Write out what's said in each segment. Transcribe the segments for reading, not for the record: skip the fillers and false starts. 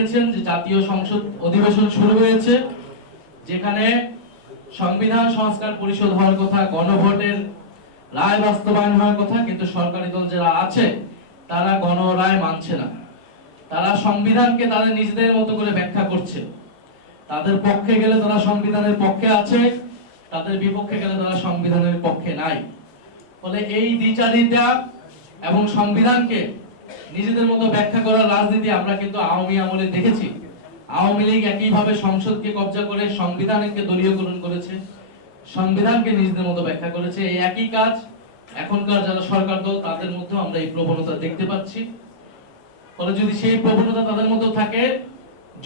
দেখেছেন যে জাতীয় সংসদ অধিবেশন শুরু হয়েছে, যেখানে সংবিধান সংস্কার পরিষদ হওয়ার কথা, গণভোটের রায় বাস্তবায়ন হওয়ার কথা, কিন্তু সরকারি দল যারা আছে তারা গণরায় মানছে না। তারা সংবিধানকে তাদের নিজেদের মতো করে ব্যাখ্যা করছে। তাদের পক্ষে গেলে তারা সংবিধানের পক্ষে আছে, তাদের বিপক্ষে গেলে তারা সংবিধানের পক্ষে নাই। ফলে এই দ্বিচারিতা এবং সংবিধানকে নিজেদের মতো ব্যাখ্যা করার রাজনীতি আমরা কিন্তু আওয়ামী আমলে দেখেছি। আওয়ামী লীগ একইভাবে সংসদকে কব্জা করে সংবিধানকে দলীয়করণ করেছে, সংবিধানকে নিজেদের মতো ব্যাখ্যা করেছে। এই একই কাজ এখনকার যারা সরকার দল তাদের মধ্যে আমরা এই প্রবণতা দেখতে পাচ্ছি। ফলে যদি সেই প্রবণতা তাদের মধ্যে থাকে,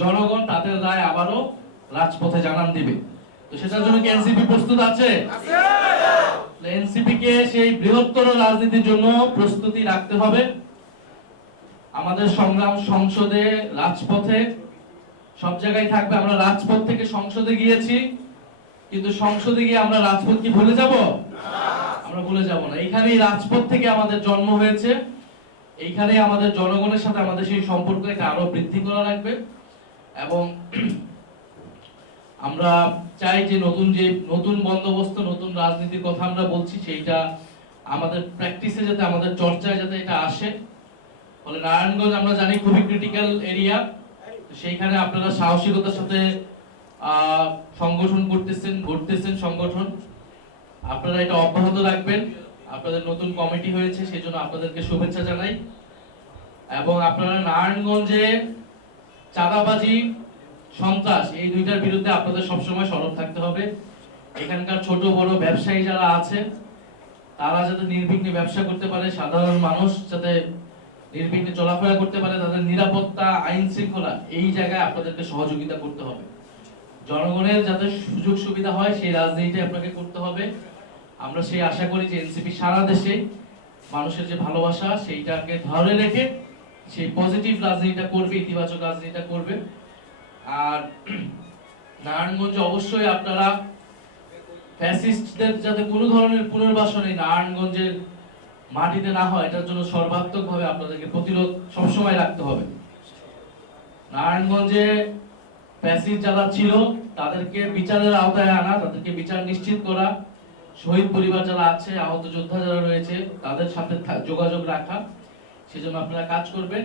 জনগণ তাদের রায় আবারও রাজপথে জানান দিবে। তো সেটার জন্য কি এনসিপি প্রস্তুত আছে? এনসিপি কে সেই বৃহত্তর রাজনীতির জন্য প্রস্তুতি রাখতে হবে। আমাদের সংগ্রাম সংসদে, রাজপথে, সব জায়গায় থাকবে। আমরা রাজপথ থেকে সংসদে গিয়েছি, কিন্তু সংসদে গিয়ে আমরা রাজপথ কি ভুলে যাব? আমরা ভুলে যাব না। এইখানেই রাজপথ থেকে আমাদের জন্ম হয়েছে, এইখানেই আমাদের জনগণের সাথে আমাদের সেই সম্পর্ককে আরো বৃদ্ধি করা লাগবে। এবং আমরা চাই যে নতুন বন্দোবস্ত, নতুন রাজনীতির কথা আমরা বলছি, সেইটা আমাদের প্র্যাকটিসে যাতে, আমাদের চর্চায় যাতে এটা আসে। ফলে নারায়ণগঞ্জ আমরা জানি খুবই ক্রিটিক্যাল এরিয়া, সেইখানে আপনারা সাহসিকতার সাথে সংগঠন করতেছেন সংগঠন, আপনারা এটা অব্যাহত রাখবেন। আপনাদের নতুন কমিটি হয়েছে, সেজন্য আপনাদেরকে শুভেচ্ছা জানাই। এবং আপনারা নারায়ণগঞ্জে চাঁদাবাজি, সন্ত্রাস, এই দুইটার বিরুদ্ধে আপনাদের সবসময় সরব থাকতে হবে। এখানকার ছোট বড় ব্যবসায়ী যারা আছে তারা যাতে নির্বিঘ্নে ব্যবসা করতে পারে, সাধারণ মানুষ যাতে নির্বিঘ্নে চলাফেরা করতে পারে, তাদের নিরাপত্তা, আইন শৃঙ্খলা, এই জায়গায় আপনাদেরকে সহযোগিতা করতে হবে। জনগণের যাতে সুযোগ সুবিধা হয় সেই রাজনীতি আপনাকে করতে হবে। আমরা সেই আশা করি যে এনসিপি সারা দেশে মানুষের যে ভালোবাসা সেইটাকে ধরে রেখে সেই পজিটিভ রাজনীতিটা করবে, ইতিবাচক রাজনীতিটা করবে। আর নারায়ণগঞ্জে অবশ্যই আপনারা ফ্যাসিস্টদের যাতে কোনো ধরনের পুনর্বাসন এই নারায়ণগঞ্জের মাটিতে না হয়, এটার জন্য সর্বাত্মকভাবে আপনাদেরকে প্রতিরোধ সবসময় রাখতে হবে। নারায়ণগঞ্জে ফ্যাসিস্ট যারা ছিল তাদেরকে বিচারের আওতায় আনা, তাদেরকে বিচার নিশ্চিত করা, শহীদ পরিবার যারা আছে, আহত যোদ্ধা যারা রয়েছে তাদের সাথে যোগাযোগ রাখা, সেজন্য আপনারা কাজ করবেন।